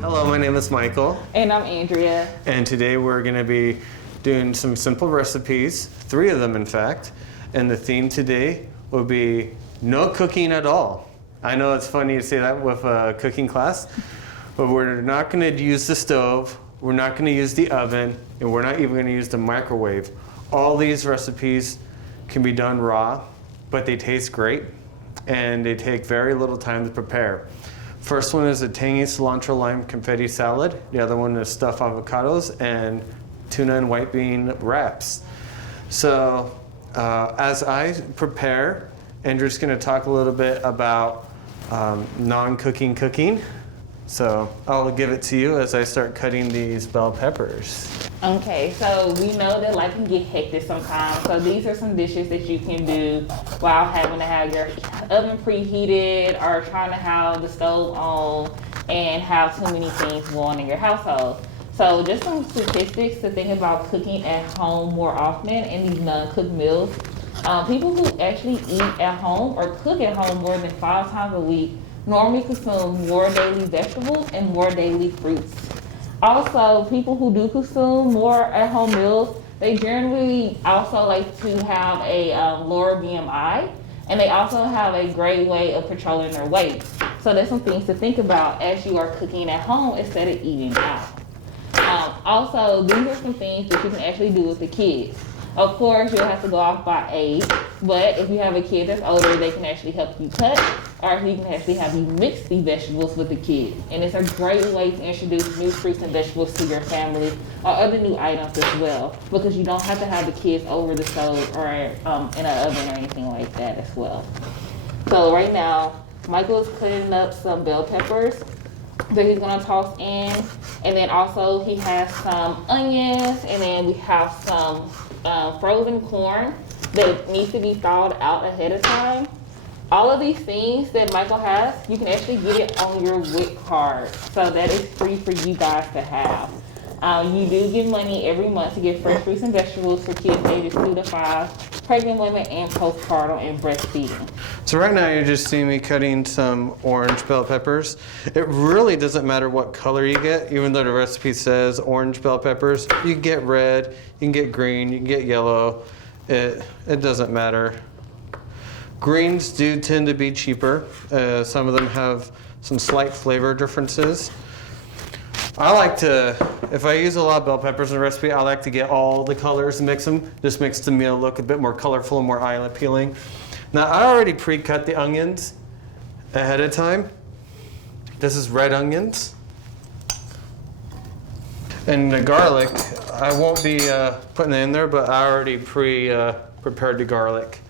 Hello, my name is Michael. And I'm Andrea. And today we're going to be doing some simple recipes, 3 of them in fact. And the theme today will be no cooking at all. I know it's funny to say that with a cooking class, but we're not going to use the stove, we're not going to use the oven, and we're not even going to use the microwave. All these recipes can be done raw, but they taste great and they take very little time to prepare. First one is a tangy cilantro lime confetti salad. The other one is stuffed avocados and tuna and white bean wraps. So as I prepare, Andrew's going to talk a little bit about non-cooking cooking. So I'll give it to you as I start cutting these bell peppers. Okay, so we know that life can get hectic sometimes. So these are some dishes that you can do while having to have your oven preheated or trying to have the stove on and have too many things going in your household. So just some statistics to think about cooking at home more often in these non-cooked meals. People who actually eat at home or cook at home more than 5 times a week normally consume more daily vegetables and more daily fruits. Also, people who do consume more at-home meals, they generally also like to have a lower BMI, and they also have a great way of controlling their weight. So there's some things to think about as you are cooking at home instead of eating out. Also, these are some things that you can actually do with the kids. Of course, you'll have to go off by age, but if you have a kid that's older, they can actually help you cut, or he can actually have you mix the vegetables with the kids. And it's a great way to introduce new fruits and vegetables to your family or other new items as well, because you don't have to have the kids over the stove or in an oven or anything like that as well. So right now, Michael is cutting up some bell peppers that he's gonna toss in, and then also he has some onions, and then we have some frozen corn that needs to be thawed out ahead of time. All of these things that Michael has, you can actually get it on your WIC card, so that is free for you guys to have. You do get money every month to get fresh fruits and vegetables for kids ages 2 to 5, pregnant women, and postpartum and breastfeeding. So right now you're just seeing me cutting some orange bell peppers. It really doesn't matter what color you get, even though the recipe says orange bell peppers. You can get red, you can get green, you can get yellow. It doesn't matter. Greens do tend to be cheaper. Some of them have some slight flavor differences. I like to, if I use a lot of bell peppers in a recipe, I like to get all the colors and mix them. Just makes the meal look a bit more colorful and more eye appealing. Now, I already pre-cut the onions ahead of time. This is red onions. And the garlic, I won't be putting it in there, but I already prepared the garlic.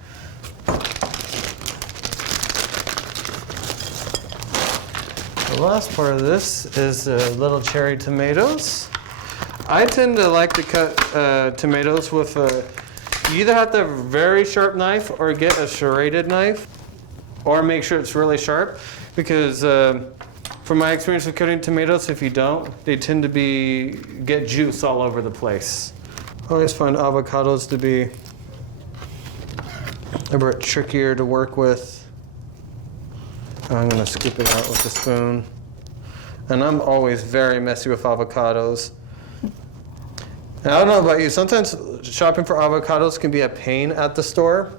The last part of this is little cherry tomatoes. I tend to like to cut tomatoes with you either have to have a very sharp knife or get a serrated knife, or make sure it's really sharp, because from my experience with cutting tomatoes, if you don't, they tend to get juice all over the place. I always find avocados to be a bit trickier to work with. I'm going to scoop it out with a spoon. And I'm always very messy with avocados. And I don't know about you, sometimes shopping for avocados can be a pain at the store,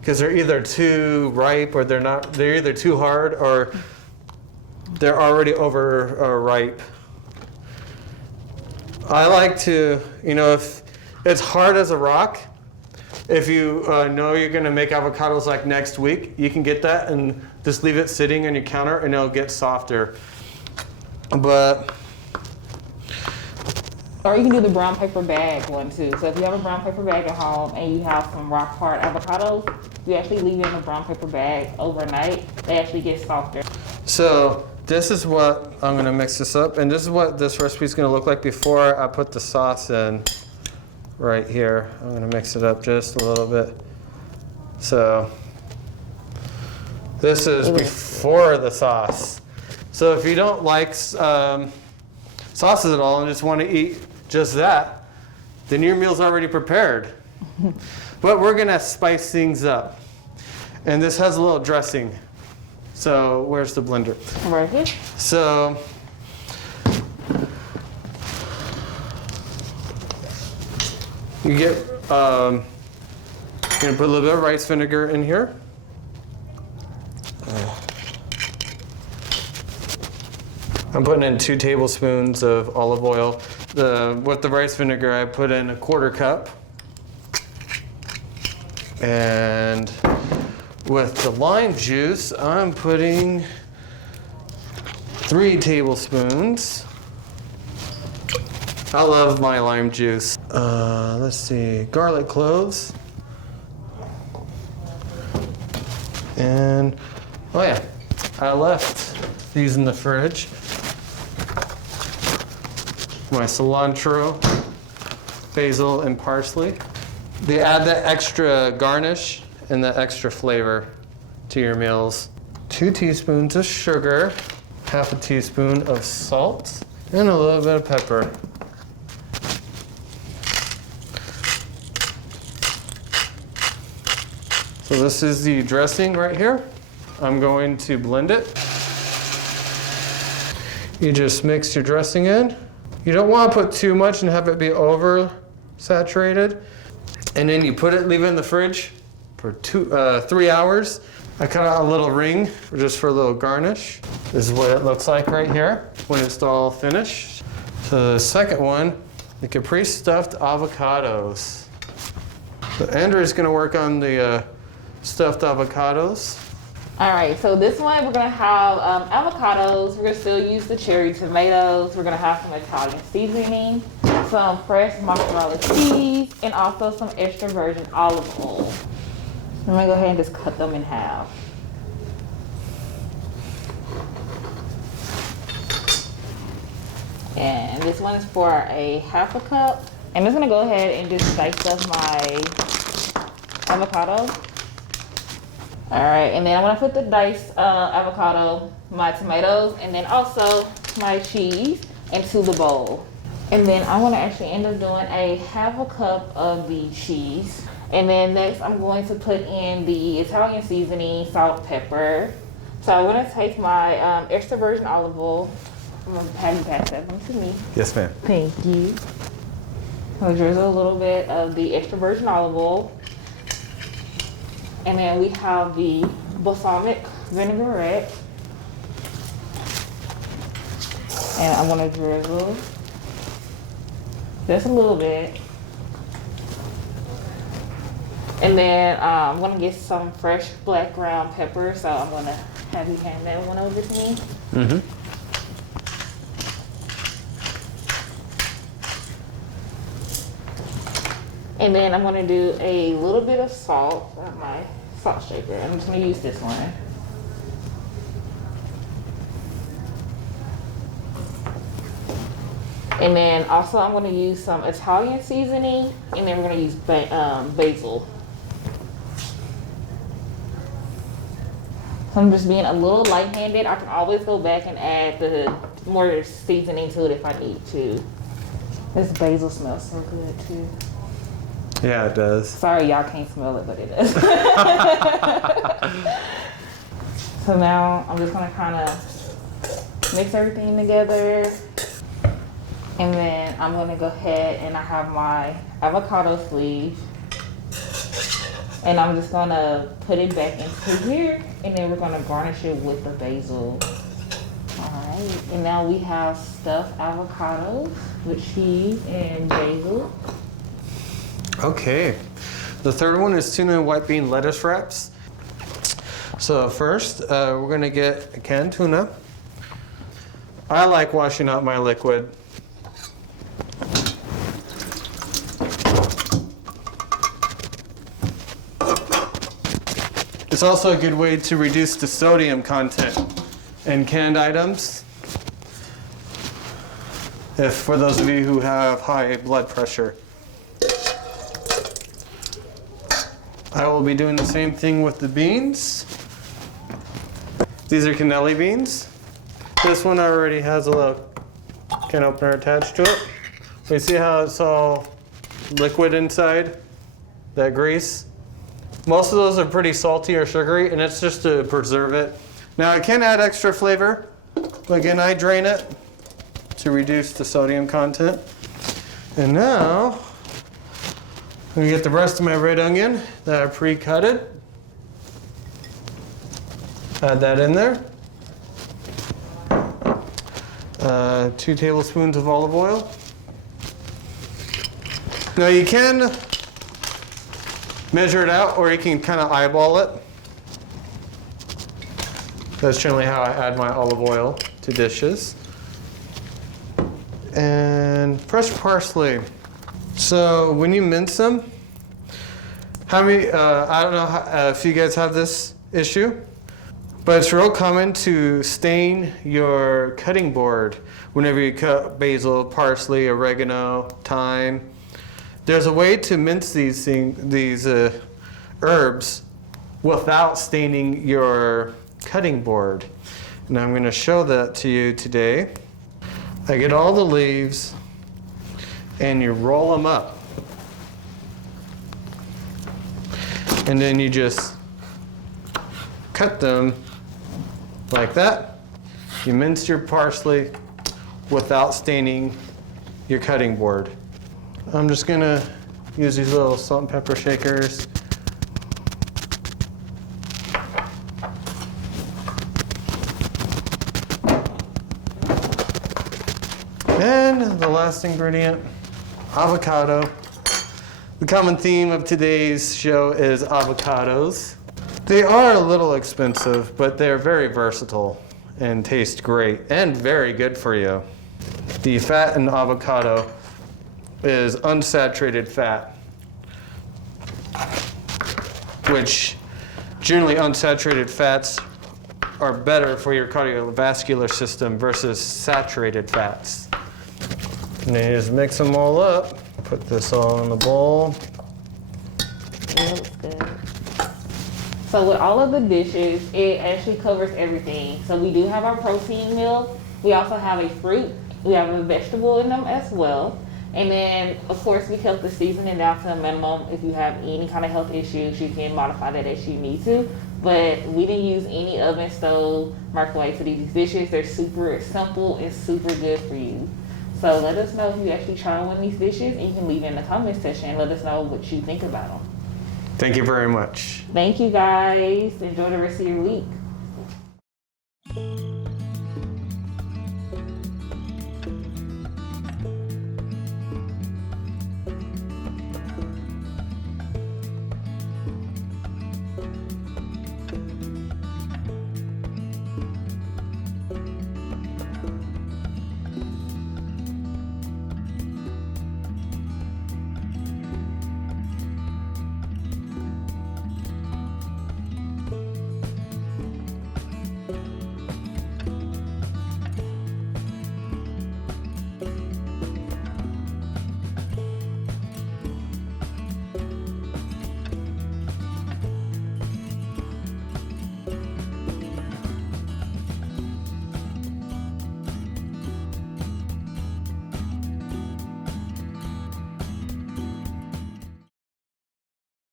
because they're either too ripe or they're either too hard or they're already over ripe. I like to, if it's hard as a rock, if you know you're going to make avocados like next week, you can get that and just leave it sitting on your counter and it'll get softer. Or you can do the brown paper bag one too. So if you have a brown paper bag at home and you have some rock hard avocados, you actually leave it in a brown paper bag overnight. They actually get softer. So this is what I'm going to mix this up, and this is what this recipe is going to look like before I put the sauce in. Right here, I'm going to mix it up just a little bit. So this is before the sauce. So if you don't like sauces at all and just want to eat just that, then your meal's already prepared. But we're going to spice things up. And this has a little dressing. So where's the blender? Right here. So You get, you're gonna put a little bit of rice vinegar in here. I'm putting in 2 tablespoons of olive oil. With the rice vinegar, I put in a 1/4 cup. And with the lime juice, I'm putting 3 tablespoons. I love my lime juice. Let's see, garlic cloves. And, oh yeah, I left these in the fridge. My cilantro, basil, and parsley. They add that extra garnish and that extra flavor to your meals. 2 teaspoons of sugar, 1/2 teaspoon of salt, and a little bit of pepper. So this is the dressing right here. I'm going to blend it. You just mix your dressing in. You don't want to put too much and have it be over saturated. And then you leave it in the fridge for 3 hours. I cut out a little ring just for a little garnish. This is what it looks like right here when it's all finished. So the second one, the Capri stuffed avocados. So Andrew's gonna work on the stuffed avocados. All right, so this one we're gonna have avocados. We're gonna still use the cherry tomatoes. We're gonna have some Italian seasoning, some fresh mozzarella cheese, and also some extra virgin olive oil. I'm gonna go ahead and just cut them in half. And this one is for a 1/2 cup. I'm just gonna go ahead and just dice up my avocado. All right, and then I'm gonna put the diced avocado, my tomatoes, and then also my cheese into the bowl. And then I wanna actually end up doing a 1/2 cup of the cheese. And then next I'm going to put in the Italian seasoning, salt, pepper. So I'm gonna take my extra virgin olive oil. I'm gonna have you pass that one to me. Yes, ma'am. Thank you. I'll drizzle a little bit of the extra virgin olive oil. And then we have the balsamic vinaigrette. And I'm gonna drizzle just a little bit. And then I'm gonna get some fresh black ground pepper. So I'm gonna have you hand that one over to me. Mm-hmm. And then I'm gonna do a little bit of salt on my salt shaker. I'm just gonna use this one. And then also I'm gonna use some Italian seasoning, and then we're gonna use basil. So I'm just being a little light-handed. I can always go back and add the more seasoning to it if I need to. This basil smells so good too. Yeah, it does. Sorry, y'all can't smell it, but it does. So now I'm just gonna kind of mix everything together. And then I'm gonna go ahead and I have my avocado sleeve. And I'm just gonna put it back into here. And then we're gonna garnish it with the basil. All right, and now we have stuffed avocados with cheese and basil. Okay, the third one is tuna and white bean lettuce wraps. So first, we're gonna get a canned tuna. I like washing out my liquid. It's also a good way to reduce the sodium content in canned items. For those of you who have high blood pressure. I will be doing the same thing with the beans. These are cannelli beans. This one already has a little can opener attached to it. You see how it's all liquid inside, that grease? Most of those are pretty salty or sugary, and it's just to preserve it. Now I can add extra flavor, but again I drain it to reduce the sodium content. And now I'm gonna get the rest of my red onion that I pre-cutted. Add that in there. 2 tablespoons of olive oil. Now you can measure it out or you can kind of eyeball it. That's generally how I add my olive oil to dishes. And fresh parsley. So when you mince them, I don't know if you guys have this issue, but it's real common to stain your cutting board whenever you cut basil, parsley, oregano, thyme. There's a way to mince these herbs without staining your cutting board. And I'm going to show that to you today. I get all the leaves and you roll them up. And then you just cut them like that. You mince your parsley without staining your cutting board. I'm just gonna use these little salt and pepper shakers. And the last ingredient, avocado. The common theme of today's show is avocados. They are a little expensive, but they're very versatile and taste great and very good for you. The fat in avocado is unsaturated fat, which generally unsaturated fats are better for your cardiovascular system versus saturated fats. And then you just mix them all up. Put this all in the bowl. That looks good. So with all of the dishes, it actually covers everything. So we do have our protein meal. We also have a fruit. We have a vegetable in them as well. And then, of course, we kept the seasoning down to a minimum. If you have any kind of health issues, you can modify that as you need to. But we didn't use any oven, stove, microwave for these dishes. They're super simple and super good for you. So let us know if you actually try one of these dishes, and you can leave in the comment section and let us know what you think about them. Thank you very much. Thank you guys. Enjoy the rest of your week.